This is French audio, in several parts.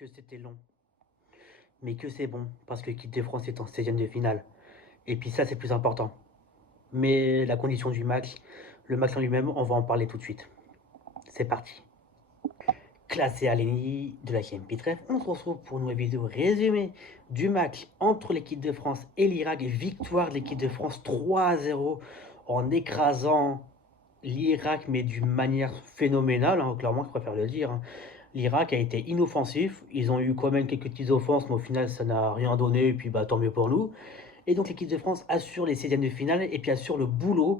que c'était long, mais que c'est bon, parce que l'équipe de France est en 16e de finale. Et puis ça, c'est plus important. Mais la condition du match, le match en lui-même, on va en parler tout de suite. C'est parti. Classé à l'ennemi de la GMP13, on se retrouve pour une nouvelle vidéo résumée du match entre l'équipe de France et l'Irak. Victoire de l'équipe de France 3-0 en écrasant l'Irak, mais d'une manière phénoménale, hein, clairement, je préfère le dire. Hein. L'Irak a été inoffensif, ils ont eu quand même quelques petites offenses, mais au final, ça n'a rien donné, et puis bah, tant mieux pour nous. Et donc l'équipe de France assure les 16e de finale, et puis assure le boulot.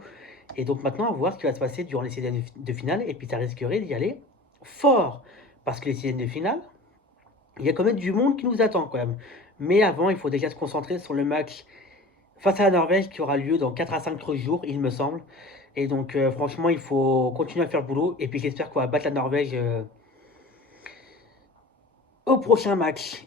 Et donc maintenant, on va voir ce qui va se passer durant les 16e de finale, et puis ça risquerait d'y aller fort. Parce que les 16e de finale, il y a quand même du monde qui nous attend quand même. Mais avant, il faut déjà se concentrer sur le match face à la Norvège qui aura lieu dans 4 à 5 jours, il me semble. Et donc, franchement, il faut continuer à faire le boulot. Et puis, j'espère qu'on va battre la Norvège au prochain match.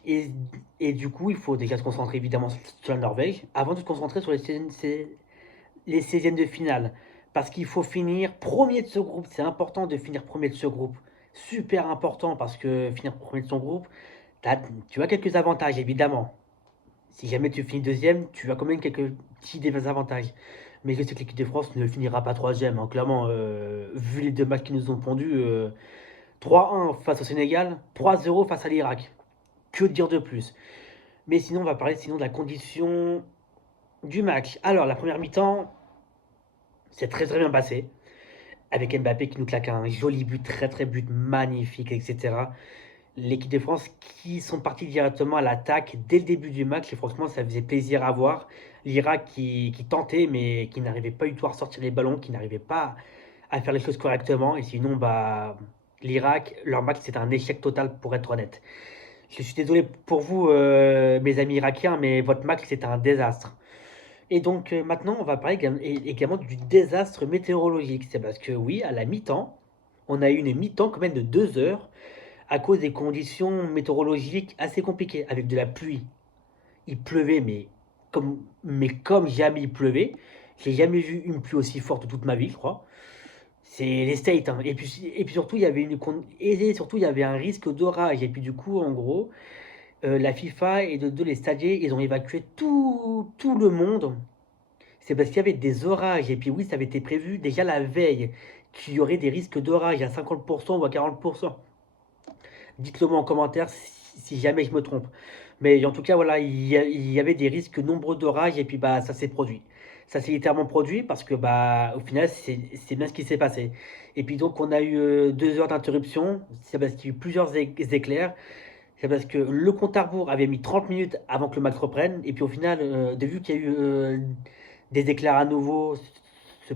Du coup, il faut déjà se concentrer évidemment sur la Norvège avant de se concentrer sur les 16e de finale. Parce qu'il faut finir premier de ce groupe. C'est important de finir premier de ce groupe. Super important parce que finir premier de son groupe, tu as quelques avantages évidemment. Si jamais tu finis deuxième, tu as quand même quelques petits désavantages. Mais je sais que l'équipe de France ne finira pas troisième. Hein. Clairement, vu les deux matchs qui nous ont pondus, 3-1 face au Sénégal, 3-0 face à l'Irak. Que dire de plus? Mais sinon, on va parler sinon de la condition du match. Alors, la première mi-temps, c'est très très bien passé. Avec Mbappé qui nous claque un joli but, très très but magnifique, etc. L'équipe de France qui sont partis directement à l'attaque dès le début du match et franchement ça faisait plaisir à voir. L'Irak qui tentait mais qui n'arrivait pas du tout à ressortir les ballons, qui n'arrivait pas à faire les choses correctement et sinon bah l'Irak, leur match c'est un échec total pour être honnête. Je suis désolé pour vous mes amis irakiens mais votre match c'est un désastre. Et donc maintenant on va parler également du désastre météorologique. C'est parce que oui à la mi-temps, on a eu une mi-temps quand même de 2 heures à cause des conditions météorologiques assez compliquées, avec de la pluie. Il pleuvait, mais comme jamais il pleuvait. J'ai jamais vu une pluie aussi forte de toute ma vie, je crois. C'est les States. Hein. Et puis surtout, il y avait un risque d'orage. Et puis du coup, en gros, la FIFA et les stadiers, ils ont évacué tout le monde. C'est parce qu'il y avait des orages. Et puis oui, ça avait été prévu déjà la veille qu'il y aurait des risques d'orage à 50% ou à 40%. Dites-le moi en commentaire si jamais je me trompe. Mais en tout cas, voilà, il y avait des risques nombreux d'orages et puis bah ça s'est produit. Ça s'est littéralement produit parce que bah au final c'est bien ce qui s'est passé. Et puis donc on a eu 2 heures d'interruption. C'est parce qu'il y a eu plusieurs éclairs. C'est parce que le compte à rebours avait mis 30 minutes avant que le match reprenne. Et puis au final, de vu qu'il y a eu des éclairs à nouveau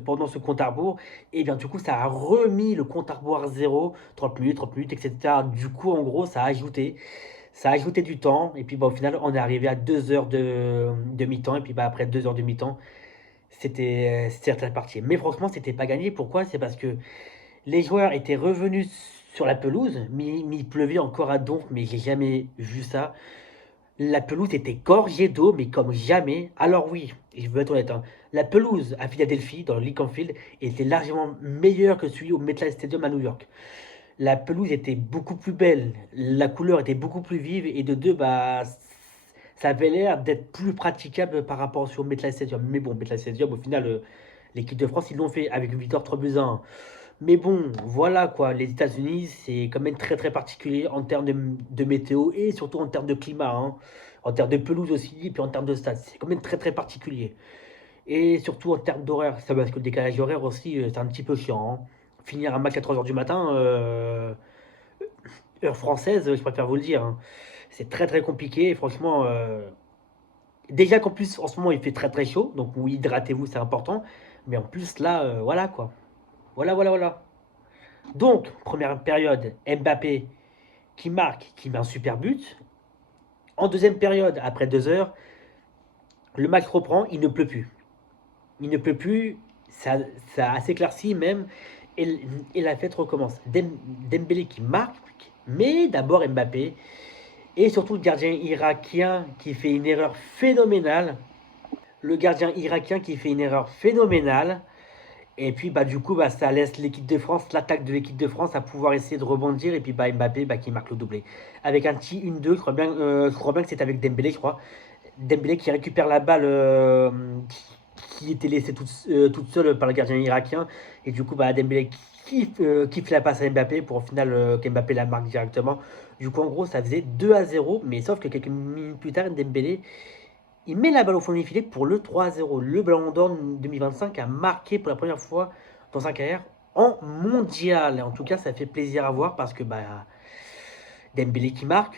pendant ce compte à rebours, et bien du coup ça a remis le compte à rebours à zéro, 30 minutes, etc. Du coup en gros ça a ajouté du temps, et puis bah, au final on est arrivé à 2 heures de mi-temps, et puis bah, après 2 heures de mi-temps, c'était parti. Mais franchement c'était pas gagné, pourquoi? C'est parce que les joueurs étaient revenus sur la pelouse, mais il pleuvait encore à donf, mais j'ai jamais vu ça. La pelouse était gorgée d'eau, mais comme jamais. Alors oui, je veux être honnête, hein, la pelouse à Philadelphie, dans le Lincoln Field, était largement meilleure que celui au MetLife Stadium à New York. La pelouse était beaucoup plus belle, la couleur était beaucoup plus vive, et de deux, bah, ça avait l'air d'être plus praticable par rapport au MetLife Stadium. Mais bon, MetLife Stadium, au final, l'équipe de France, ils l'ont fait avec une victoire 3-1. Mais bon, voilà quoi, les États-Unis, c'est quand même très très particulier en termes de météo et surtout en termes de climat, hein. En termes de pelouse aussi, et puis en termes de stade, c'est quand même très très particulier. Et surtout en termes d'horaire, ça parce que le décalage horaire aussi, c'est un petit peu chiant. Hein. Finir un match à 3 heures du matin, heure française, je préfère vous le dire. Hein. C'est très très compliqué, et franchement, déjà qu'en plus en ce moment il fait très très chaud, donc oui, hydratez-vous, c'est important. Mais en plus là, voilà quoi. Voilà, voilà, voilà. Donc, première période, Mbappé qui marque, qui met un super but. En deuxième période, après 2 heures, le match reprend, il ne pleut plus. Il ne pleut plus, ça s'éclaircit même, et la fête recommence. Dembélé qui marque, mais d'abord Mbappé, et surtout le gardien irakien qui fait une erreur phénoménale. Le gardien irakien qui fait une erreur phénoménale, Et puis, bah, du coup, bah, ça laisse l'équipe de France, l'attaque de l'équipe de France, à pouvoir essayer de rebondir. Et puis, bah, Mbappé bah, qui marque le doublé. Avec un petit 1-2, je crois bien que c'est avec Dembélé, je crois. Dembélé qui récupère la balle qui était laissée toute seule par le gardien irakien. Et du coup, bah, Dembélé kiffe la passe à Mbappé pour au final qu'Mbappé la marque directement. Du coup, en gros, ça faisait 2-0. Mais sauf que quelques minutes plus tard, Dembélé, il met la balle au fond du filet pour le 3-0. Le Ballon d'Or 2025 a marqué pour la première fois dans sa carrière en mondial. En tout cas, ça fait plaisir à voir parce que bah, Dembélé qui marque,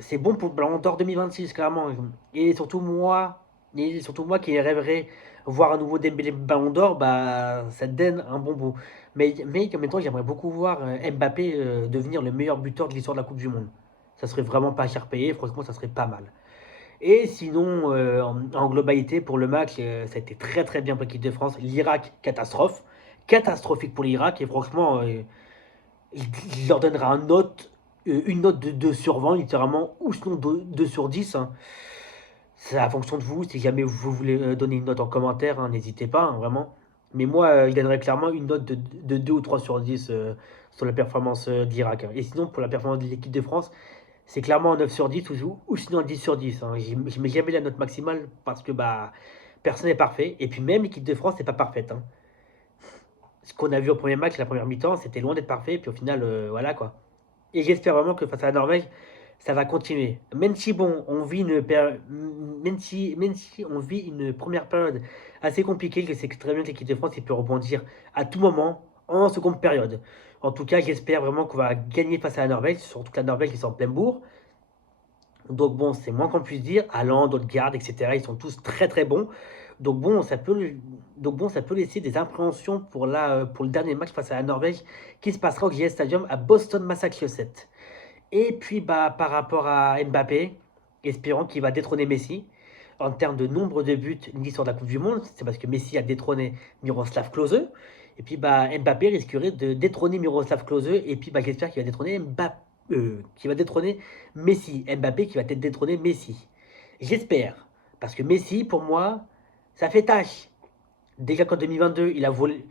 c'est bon pour le Ballon d'Or 2026, clairement. Et surtout moi qui rêverais voir un nouveau Dembélé Ballon d'Or, bah, ça donne un bon bout. Mais en même temps, j'aimerais beaucoup voir Mbappé devenir le meilleur buteur de l'histoire de la Coupe du Monde. Ça serait vraiment pas cher payé, franchement, ça serait pas mal. Et sinon, en globalité, pour le match, ça a été très très bien pour l'équipe de France. L'Irak, catastrophe. Catastrophique pour l'Irak. Et franchement, il leur donnera une note de 2 sur 20, littéralement, ou sinon 2 sur 10. Hein. C'est à fonction de vous. Si jamais vous voulez donner une note en commentaire, hein, n'hésitez pas, hein, vraiment. Mais moi, il donnerait clairement une note de 2 ou 3 sur 10 sur la performance d'Irak. Hein. Et sinon, pour la performance de l'équipe de France, c'est clairement un 9 sur 10 ou sinon un 10 sur 10. Hein. Je mets jamais la note maximale parce que bah, personne n'est parfait. Et puis même l'équipe de France n'est pas parfaite. Hein. Ce qu'on a vu au premier match, la première mi-temps, c'était loin d'être parfait. Puis au final, voilà quoi. Et j'espère vraiment que face à la Norvège, ça va continuer. Même si bon, même si on vit une première période assez compliquée, que c'est très bien que l'équipe de France peut rebondir à tout moment en seconde période. En tout cas, j'espère vraiment qu'on va gagner face à la Norvège, surtout que la Norvège est en plein bourg. Donc bon, c'est moins qu'on puisse dire. Haaland, Odegaard, etc. Ils sont tous très très bons. Donc bon, ça peut laisser des appréhensions pour le dernier match face à la Norvège qui se passera au GS Stadium à Boston, Massachusetts. Et puis bah par rapport à Mbappé, espérant qu'il va détrôner Messi en termes de nombre de buts une l'histoire de la Coupe du Monde, c'est parce que Messi a détrôné Miroslav Klose. Et puis bah Mbappé risquerait de détrôner Miroslav Klose et puis bah j'espère qu'il va détrôner Messi, Mbappé qui va peut-être détrôner Messi. J'espère parce que Messi pour moi, ça fait tâche. Déjà qu'en 2022, il a volé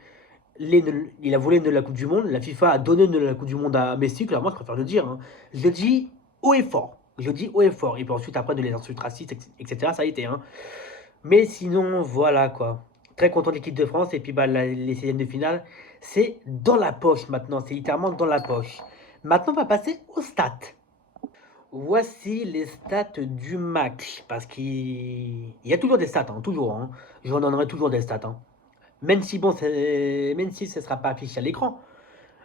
de la Coupe du Monde. La FIFA a donné de la Coupe du Monde à Messi, clairement, je préfère le dire. Hein. Je le dis haut et fort. Je le dis haut et fort. Et puis ensuite, après, de les insultes racistes, etc., ça a été. Hein. Mais sinon, voilà quoi. Très content de l'équipe de France. Et puis, bah, les 16e de finale, c'est dans la poche maintenant. C'est littéralement dans la poche. Maintenant, on va passer aux stats. Voici les stats du match. Parce qu'il y a toujours des stats, hein, toujours. Hein. J'en donnerai toujours des stats. Hein. Même si, bon, même si ce ne sera pas affiché à l'écran.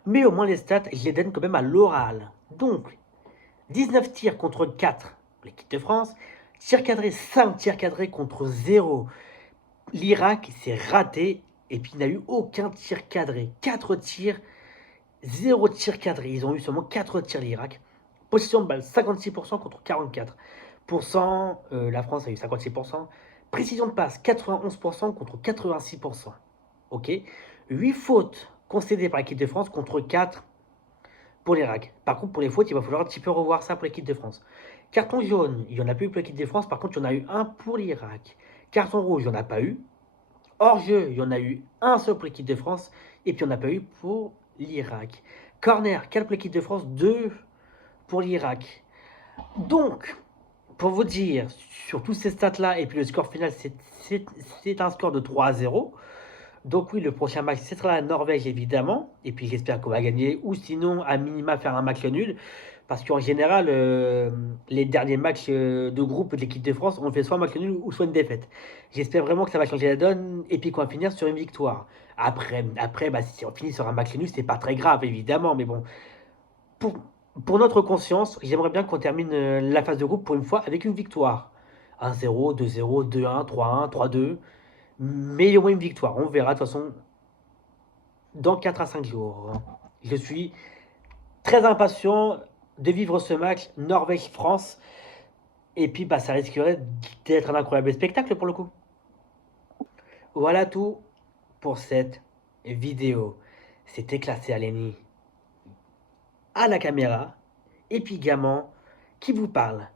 Mais au moins les stats, je les donne quand même à l'oral. Donc, 19 tirs contre 4 pour l'équipe de France. Tir cadré, 5 tirs cadrés contre 0. L'Irak s'est raté et puis il n'a eu aucun tir cadré. 4 tirs, 0 tir cadré. Ils ont eu seulement 4 tirs l'Irak. Position de balle, 56% contre 44%. La France a eu 56%. Précision de passe, 91% contre 86%. Ok. 8 fautes concédées par l'équipe de France contre 4 pour l'Irak. Par contre, pour les fautes, il va falloir un petit peu revoir ça pour l'équipe de France. Carton jaune, il n'y en a pas eu pour l'équipe de France. Par contre, il y en a eu un pour l'Irak. Carton rouge, il n'y en a pas eu. Hors-jeu, il y en a eu un seul pour l'équipe de France. Et puis, il n'y en a pas eu pour l'Irak. Corner, 4 pour l'équipe de France, 2 pour l'Irak. Donc, pour vous dire, sur tous ces stats-là, et puis le score final, c'est un score de 3-0. Donc oui, le prochain match, ce sera la Norvège, évidemment. Et puis j'espère qu'on va gagner. Ou sinon, à minima, faire un match nul. Parce qu'en général, les derniers matchs de groupe de l'équipe de France, on fait soit un match nul ou soit une défaite. J'espère vraiment que ça va changer la donne. Et puis qu'on va finir sur une victoire. Après bah, si on finit sur un match nul, c'est pas très grave, évidemment. Mais bon, pour, pour notre conscience, j'aimerais bien qu'on termine la phase de groupe pour une fois avec une victoire. 1-0, 2-0, 2-1, 3-1, 3-2. Mais au moins une victoire. On verra de toute façon dans 4 à 5 jours. Je suis très impatient de vivre ce match Norvège-France. Et puis bah, ça risquerait d'être un incroyable spectacle pour le coup. Voilà tout pour cette vidéo. C'était classé à Lenny. À la caméra. Et puis Gaman qui vous parle.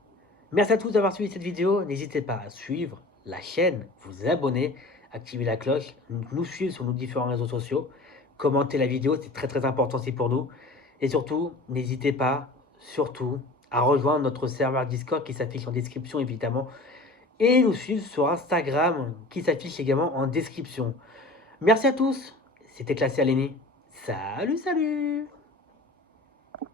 Merci à tous d'avoir suivi cette vidéo. N'hésitez pas à suivre la chaîne, vous abonner, activer la cloche, nous suivre sur nos différents réseaux sociaux, commenter la vidéo, c'est très très important aussi pour nous. Et surtout, n'hésitez pas, surtout, à rejoindre notre serveur Discord qui s'affiche en description évidemment, et nous suivre sur Instagram qui s'affiche également en description. Merci à tous, c'était Classé Aléni. Salut, salut!